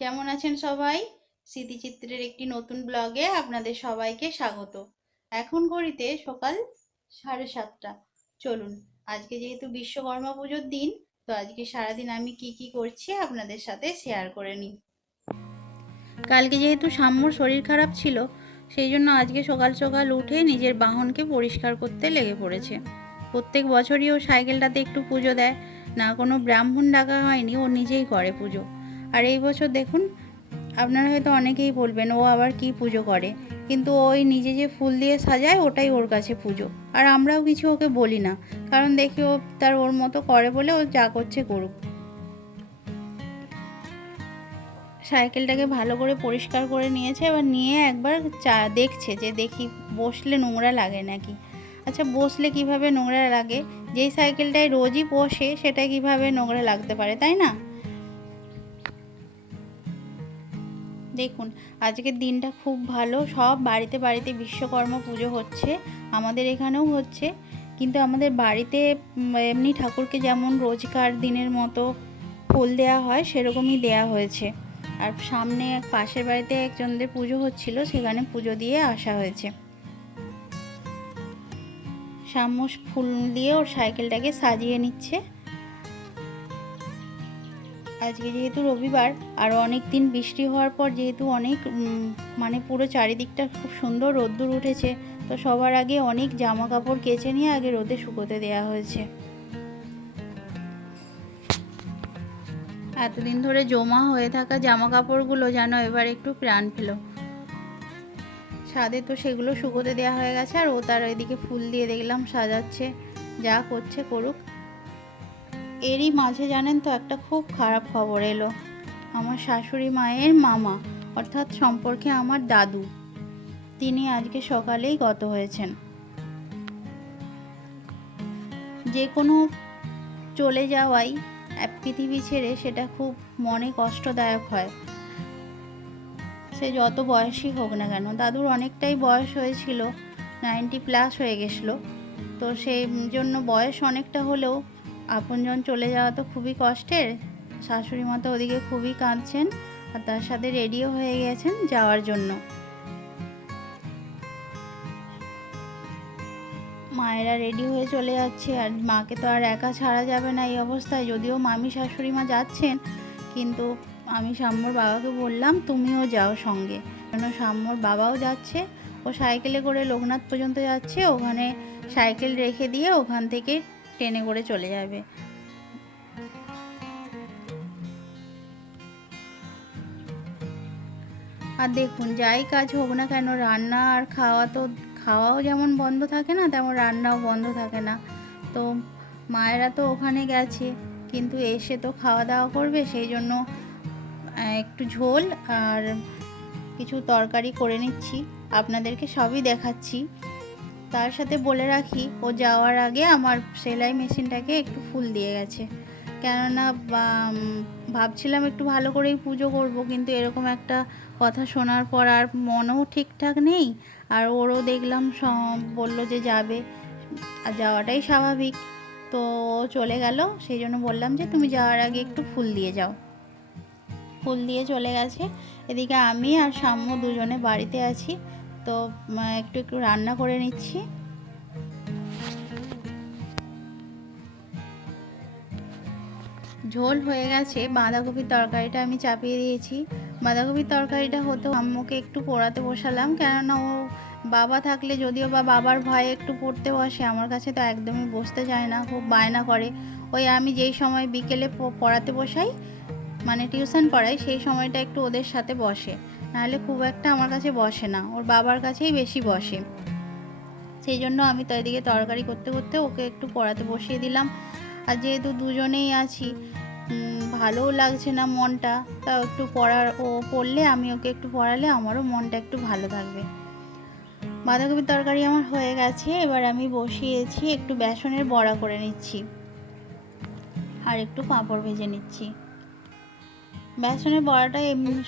কেমন আছেন সবাই? স্মৃতিচিত্রের একটি নতুন ব্লগে আপনাদের সবাইকে স্বাগত। এখন ঘড়িতে সকাল 7:30। চলুন, আজকে যেহেতু বিশ্বকর্মা পুজোর দিন, তো আজকে সারাদিন আমি কি করছি আপনাদের সাথে শেয়ার করে নিই। কালকে যেহেতু সাম্যর শরীর খারাপ ছিল, সেই জন্য আজকে সকাল সকাল উঠে নিজের বাহনকে পরিষ্কার করতে লেগে পড়েছে। প্রত্যেক বছরই ও সাইকেলটাতে একটু পুজো দেয়, না কোনো ব্রাহ্মণ ডাকা হয়নি, ও নিজেই করে পুজো। আর এই বছর দেখুন, আপনারা হয়তো অনেকেই বলবেন ও আবার কি পুজো করে, কিন্তু ওই নিজে যে ফুল দিয়ে সাজায় ওটাই ওর কাছে পুজো। আর আমরাও কিছু ওকে বলি না, কারণ দেখি ও তার ওর মতো করে বলে ও যা করছে করুক। সাইকেলটাকে ভালো করে পরিষ্কার করে নিয়েছে, এবার নিয়ে একবার দেখছে যে দেখি বসলে নোংরা লাগে নাকি। আচ্ছা, বসলে কিভাবে নোংরা লাগে? যেই সাইকেলটায় রোজই বসে সেটা কিভাবে নোংরা লাগতে পারে, তাই না? দেখুন, আজকের দিনটা খুব ভালো। সব বাড়িতে বাড়িতে বিশ্বকর্মা পুজো হচ্ছে, আমাদের এখানেও হচ্ছে। কিন্তু আমাদের বাড়িতে এমনি ঠাকুরকে যেমন রোজকার দিনের মতো ফুল দেয়া হয় সেরকমই দেয়া হয়েছে। আর সামনে এক পাশের বাড়িতে একজনদের পুজো হচ্ছিল, সেখানে পুজো দিয়ে আসা হয়েছে। সাম্য ফুল দিয়ে ওর সাইকেলটাকে সাজিয়ে নিচ্ছে। আজকে যেহেতু রবিবার, আর অনেক দিন বৃষ্টি হওয়ার পর যেহেতু অনেক মানে পুরো চারিদিকটা খুব সুন্দর রোদ্দুর উঠেছে, তো সবার আগে অনেক জামা কাপড় কেচে নিয়ে আগে রোদে শুকোতে দেওয়া হয়েছে। এতদিন ধরে জমা হয়ে থাকা জামা কাপড়গুলো যেন এবার একটু প্রাণ পেল। ছাদে তো সেগুলো শুকোতে দেওয়া হয়ে গেছে, আর ও তার ওইদিকে ফুল দিয়ে দেখলাম সাজাচ্ছে। যা করছে করুক। এরই মাঝে জানেন তো, একটা খুব খারাপ খবর এলো। আমার শাশুড়ি মায়ের মামা, অর্থাৎ সম্পর্কে আমার দাদু, তিনি আজকে সকালেই গত হয়েছেন। যে কোনো চলে যাওয়াই পৃথিবী ছেড়ে সেটা খুব মনে কষ্টদায়ক হয়, সে যত বয়সই হোক না কেন। দাদুর অনেকটাই বয়স হয়েছিল, 90+ হয়ে গেছিলো। তো সেই জন্য বয়স অনেকটা হলেও আপনজন চলে যাওয়া তো খুবই কষ্টের। শাশুড়ি মা তো ওদিকে খুবই কাঁদছেন, আর তার সাথে রেডিও হয়ে গেছেন যাওয়ার জন্য। মায়েরা রেডি হয়ে চলে যাচ্ছে, আর মাকে তো আর একা ছাড়া যাবে না এই অবস্থায়। যদিও মামি শাশুড়ি মা যাচ্ছেন, কিন্তু আমি সাম্যর বাবাকে বললাম তুমিও যাও সঙ্গে, কেন সাম্যর বাবাও যাচ্ছে। ও সাইকেলে করে লোকনাথ পর্যন্ত যাচ্ছে, ওখানে সাইকেল রেখে দিয়ে ওখান থেকে ট্রেনে করে চলে যাবে। আর দেখুন, যাই কাজ হোক না কেন, রান্না আর খাওয়াও যেমন বন্ধ থাকে না, তেমন রান্নাও বন্ধ থাকে না। তো মায়েরা তো ওখানে গেছে, কিন্তু এসে তো খাওয়া দাওয়া করবে, সেই জন্য একটু ঝোল আর কিছু তরকারি করে নিচ্ছি, আপনাদেরকে সবই দেখাচ্ছি। তার সাথে বলে রাখি, ও যাওয়ার আগে আমার সেলাই মেশিনটাকে একটু ফুল দিয়ে গেছে। কেননা ভাবছিলাম একটু ভালো করেই পুজো করব, কিন্তু এরকম একটা কথা শোনার পর আর মনও ঠিকঠাক নেই। আর ওরও দেখলাম বলল যে যাবে, আর যাওয়াটাই স্বাভাবিক। তো ও চলে গেল, সেই জন্য বললাম যে তুমি যাওয়ার আগে একটু ফুল দিয়ে যাও। ফুল দিয়ে চলে গেছে। এদিকে আমি আর সাম্য দুজনে বাড়িতে আছি, তো একটু একটু রান্না করে নিচ্ছি। ঝোল হয়ে গেছে, বাঁধাকপির তরকারিটা আমি চাপিয়ে দিয়েছি। বাঁধাকপির তরকারিটা হতো, আম্মুকে একটু পোড়াতে বসালাম, কেননা ও বাবা থাকলে যদিও বা বাবার ভয়ে একটু পড়তে বসে, আমার কাছে তো একদমই বসতে চায় না, খুব বায়না করে। ওই আমি যেই সময় বিকেলে পড়াতে বসাই, মানে টিউশন পড়াই, সেই সময়টা একটু ওদের সাথে বসে, নাহলে খুব একটা আমার কাছে বসে না, ওর বাবার কাছেই বেশি বসে। সেই জন্য আমি তো এদিকে তরকারি করতে করতে ওকে একটু পড়াতে বসিয়ে দিলাম। আর যেহেতু দুজনেই আছি, ভালোও লাগছে না মনটা, তা একটু ও পড়লে, আমি ওকে একটু পড়ালে আমারও মনটা একটু ভালো থাকবে। বাঁধাকপির তরকারি আমার হয়ে গেছে, এবার আমি বসিয়েছি, একটু বেসনের বড়া করে নিচ্ছি, আর একটু পাঁপড় ভেজে নিচ্ছি। বেসনের বড়াটা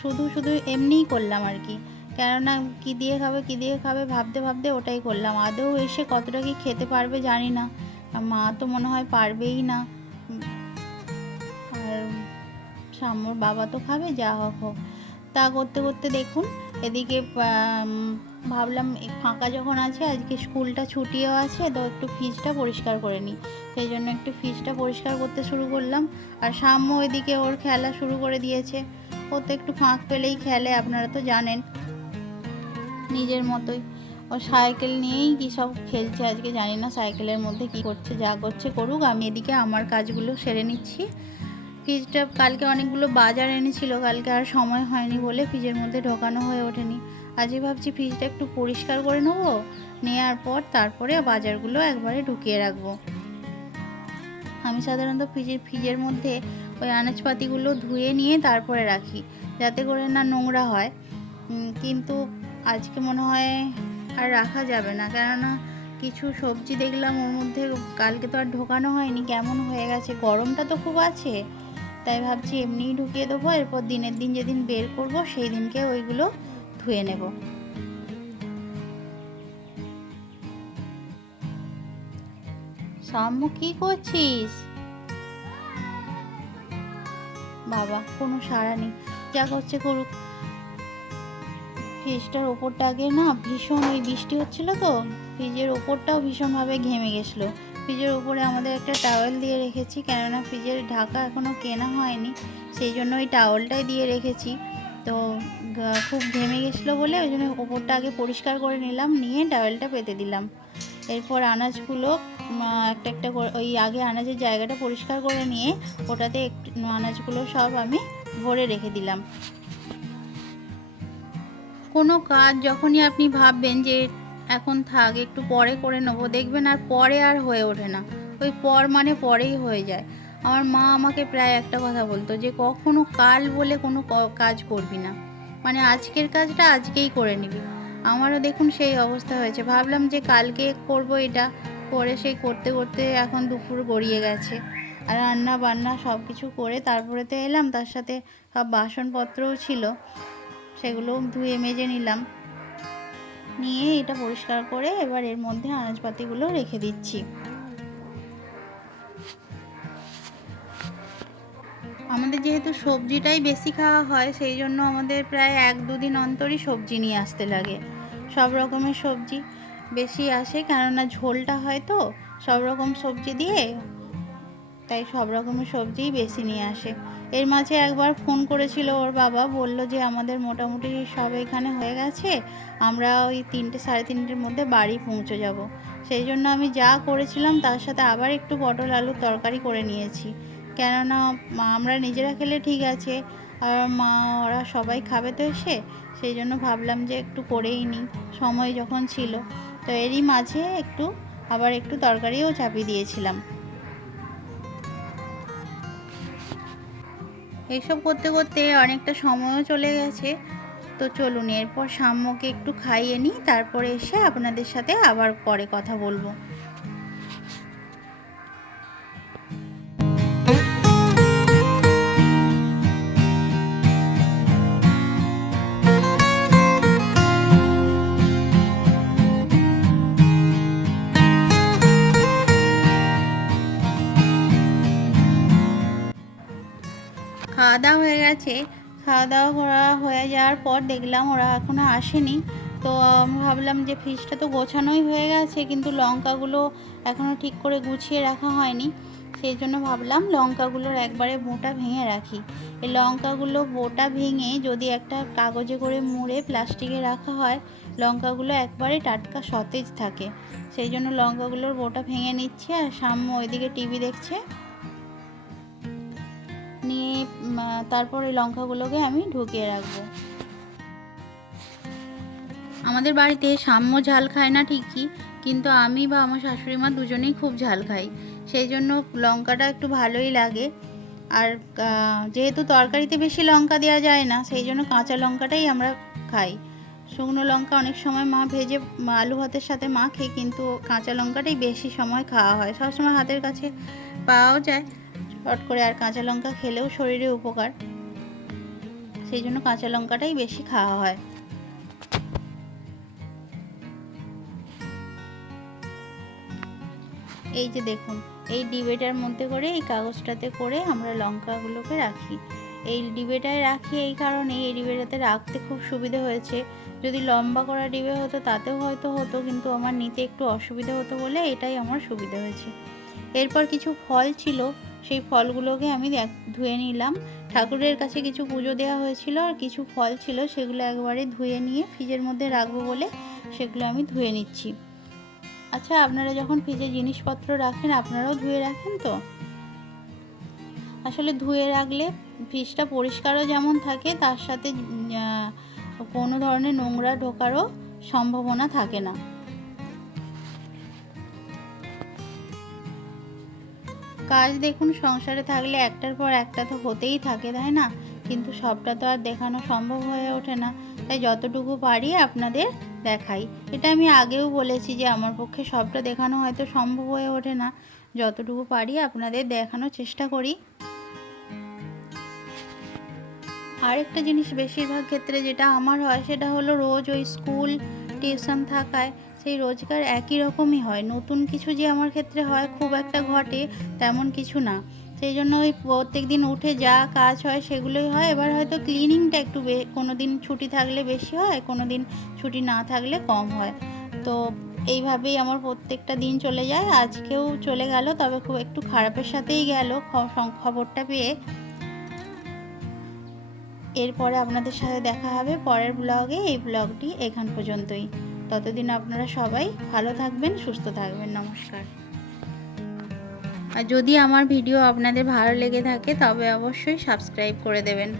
শুধু শুধু এমনিই করলাম আর কি, কেননা কী দিয়ে খাবে ভাবতে ভাবতে ওটাই করলাম। আদৌ এসে কতটা কি খেতে পারবে জানি না, মা তো মনে হয় পারবেই না। আর সাম্যর বাবা তো খাবে, যা হোক হোক। তা করতে করতে দেখুন এদিকে ভাবলাম ফাঁকা যখন আছে, আজকে স্কুলটা ছুটিও আছে, তো একটু ফ্রিজটা পরিষ্কার করে নিই। সেই জন্য একটু ফ্রিজটা পরিষ্কার করতে শুরু করলাম। আর সাম্য এদিকে ওর খেলা শুরু করে দিয়েছে। ও তো একটু ফাঁক পেলেই খেলে, আপনারা তো জানেন, নিজের মতোই। ও সাইকেল নিয়েই কী সব খেলছে আজকে, জানি না সাইকেলের মধ্যে কি করছে। যা করছে করুক, আমি এদিকে আমার কাজগুলো সেরে নিচ্ছি। ফ্রিজটা কালকে অনেকগুলো বাজার এনেছিল, কালকে আর সময় হয়নি বলে ফ্রিজের মধ্যে ঢোকানো হয়ে ওঠেনি। আজকে ভাবছি ফ্রিজটা একটু পরিষ্কার করে নেবো, নেওয়ার পর তারপরে বাজারগুলো একবারে ঢুকিয়ে রাখবো। আমি সাধারণত ফ্রিজের মধ্যে ওই আনাজপাতিগুলো ধুয়ে নিয়ে তারপরে রাখি, যাতে করে না নোংরা হয়। কিন্তু আজকে মনে হয় আর রাখা যাবে না, কেননা কিছু সবজি দেখলাম ওর মধ্যে কালকে তো আর ঢোকানো হয়নি, কেমন হয়ে গেছে। গরমটা তো খুব আছে, তাই ভাবছি এমনিই ঢুকিয়ে দেবো। এরপর দিনের দিন যেদিন বের করব সেই দিনকে ওইগুলো ধুয়ে নেব। সাম্য কি করছিস? বাবা কোনো সাড়া নেই, যা করছে করুক। ফ্রিজটার ওপরটা আগে না ভীষণ, ওই বৃষ্টি হচ্ছিল তো ফ্রিজের ওপরটাও ভীষণভাবে ঘেমে গেছিলো। ফ্রিজের ওপরে আমাদের একটা টাওয়েল দিয়ে রেখেছি, কেননা ফ্রিজের ঢাকা এখনও কেনা হয়নি, সেই জন্য ওই টাওয়েলটাই দিয়ে রেখেছি। তো খুব ঘেমে গেছিলো বলে ওই জন্য ওপরটা আগে পরিষ্কার করে নিলাম, নিয়ে টাওয়েলটা পেতে দিলাম। এরপর আনাজগুলো একটা একটা করে, ওই আগে আনাজের জায়গাটা পরিষ্কার করে নিয়ে ওটাতে একটু আনাজগুলো সব আমি ভরে রেখে দিলাম। কোনো কাজ যখনই আপনি ভাববেন যে এখন থাক একটু পরে করে নেবো, দেখবেন আর পরে আর হয়ে ওঠে না, ওই পর মানে পরেই হয়ে যায়। আমার মা আমাকে প্রায় একটা কথা বলতো যে কখনো কাল বলে কোনো কাজ করবি না, মানে আজকের কাজটা আজকেই করে নিবি। আমারও দেখুন সেই অবস্থা হয়েছে, ভাবলাম যে কালকে করব, এটা করে সেই করতে করতে এখন দুপুর গড়িয়ে গেছে। আর রান্না বান্না সব কিছু করে তারপরে তো এলাম, তার সাথে সব বাসনপত্রও ছিল, সেগুলো ধুয়ে মেজে নিলাম। নিয়ে এটা পরিষ্কার করে এবার এর মধ্যে আনাজপাতিগুলো রেখে দিচ্ছি। আমাদের যেহেতু সবজিটাই বেশি খাওয়া হয়, সেই জন্য আমাদের প্রায় 1-2 দিন অন্তরই সবজি নিয়ে আসতে লাগে। সব রকমের সবজি বেশি আসে, কেননা ঝোলটা হয় তো সব রকম সবজি দিয়ে, তাই সব রকমের সবজিই বেশি নিয়ে আসে। এর মাঝে একবার ফোন করেছিল ওর বাবা, বলল যে আমাদের মোটামুটি সব এখানে হয়ে গেছে, আমরা ওই 3টে 3:30-র মধ্যে বাড়ি পৌঁছে যাব। সেই জন্য আমি যা করেছিলাম তার সাথে আবার একটু পটল আলুর তরকারি করে নিয়েছি, কেননা আমরা নিজেরা খেলে ঠিক আছে, আর মা ওরা সবাই খাবে তো এসে, সেই জন্য ভাবলাম যে একটু করেই নিই, সময় যখন ছিল। তো এরই মাঝে আবার একটু তরকারিও চাপিয়ে দিয়েছিলাম। এইসব করতে করতে অনেকটা সময়ও চলে গেছে। তো চলুন এরপর সাম্যকে একটু খাইয়ে নিই, তারপরে এসে আপনাদের সাথে আবার পরে কথা বলবো। খাওয়া দাওয়া হয়ে গেছে। খাওয়া দাওয়া করা হয়ে যাওয়ার পর দেখলাম ওরা এখনও আসেনি। তো আমি ভাবলাম যে ফ্রিজটা তো গোছানোই হয়ে গেছে, কিন্তু লঙ্কাগুলো এখনও ঠিক করে গুছিয়ে রাখা হয়নি, সেই জন্য ভাবলাম লঙ্কাগুলোর একবারে বোঁটা ভেঙে রাখি। এই লঙ্কাগুলো বোঁটা ভেঙে যদি একটা কাগজে করে মুড়ে প্লাস্টিকে রাখা হয়, লঙ্কাগুলো একবারে টাটকা সতেজ থাকে। সেই জন্য লঙ্কাগুলোর বোঁটা ভেঙে নিচ্ছি। আর সাম্য ওইদিকে টিভি দেখছে, নিয়ে তারপর এই লঙ্কাগুলোকে আমি ঢুকিয়ে রাখবো। আমাদের বাড়িতে সাম্য ঝাল খায় না ঠিকই, কিন্তু আমি বা আমার শাশুড়ি মা দুজনেই খুব ঝাল খাই, সেই জন্য লঙ্কাটা একটু ভালোই লাগে। আর যেহেতু তরকারিতে বেশি লঙ্কা দেওয়া যায় না, সেই জন্য কাঁচা লঙ্কাটাই আমরা খাই। শুকনো লঙ্কা অনেক সময় মা ভেজে আলু ভাতের সাথে মাখে, কিন্তু কাঁচা লঙ্কাটাই বেশি সময় খাওয়া হয়, সবসময় হাতের কাছে পাওয়াও যায় চট করে, আর কাঁচা লঙ্কা খেলেও শরীরে উপকার, সেই জন্য কাঁচা লঙ্কাটাই বেশি খাওয়া হয়। এই যে দেখুন, এই ডিবেটার মধ্যে করে এই কাগজটাতে করে আমরা লঙ্কাগুলোকে রাখি। এই ডিবেটায় রাখি এই কারণে, এই ডিবেটাতে রাখতে খুব সুবিধে হয়েছে। যদি লম্বা করা ডিবে হতো তাতেও হয়তো হতো, কিন্তু আমার নিতে একটু অসুবিধা হতো বলে এটাই আমার সুবিধা হয়েছে। এরপর কিছু ফল ছিল, সেই ফলগুলোকে আমি ধুয়ে নিলাম। ঠাকুরের কাছে কিছু পুজো দেওয়া হয়েছিল, আর কিছু ফল ছিল সেগুলো একবারে ধুয়ে নিয়ে ফ্রিজের মধ্যে রাখবো বলে সেগুলো আমি ধুয়ে নিচ্ছি। আচ্ছা, আপনারা যখন ফ্রিজে জিনিসপত্র রাখেন আপনারাও ধুয়ে রাখেন তো? আসলে ধুয়ে রাখলে ফ্রিজটা পরিষ্কারও যেমন থাকে, তার সাথে কোনো ধরনের নোংরা ঢোকারও সম্ভাবনা থাকে না। কাজ দেখুন, সংসারে থাকলে একটার পর একটা তো হতেই থাকে, তাই না? কিন্তু সবটা তো আর দেখানো সম্ভব হয়ে ওঠে না, তাই যতটুকু পারি আপনাদের দেখাই। এটা আমি আগেও বলেছি যে আমার পক্ষে সবটা দেখানো হয়তো সম্ভব হয়ে ওঠে না, যতটুকু পারি আপনাদের দেখানোর চেষ্টা করি। আরেকটা জিনিস বেশিরভাগ ক্ষেত্রে যেটা আমার হয় সেটা হলো রোজ ওই স্কুল টিউশন থাকায় সেই রোজগার একই রকমই হয়, নতুন কিছু যে আমার ক্ষেত্রে হয় খুব একটা ঘটে তেমন কিছু না। সেই জন্য ওই প্রত্যেক দিন উঠে যা কাজ হয় সেগুলোই হয়। এবার হয়তো ক্লিনিংটা একটু কোনো দিন ছুটি থাকলে বেশি হয়, কোনো দিন ছুটি না থাকলে কম হয়। তো এইভাবেই আমার প্রত্যেকটা দিন চলে যায়। আজকেও চলে গেল, তবে খুব একটু খারাপের সাথেই গেল খবরটা পেয়ে। এরপরে আপনাদের সাথে দেখা হবে পরের ব্লগে। এই ব্লগটি এখান পর্যন্তই। ততদিন আপনারা সবাই ভালো থাকবেন, সুস্থ থাকবেন। নমস্কার। আর যদি আমার ভিডিও আপনাদের ভালো লেগে থাকে তবে অবশ্যই সাবস্ক্রাইব করে দেবেন।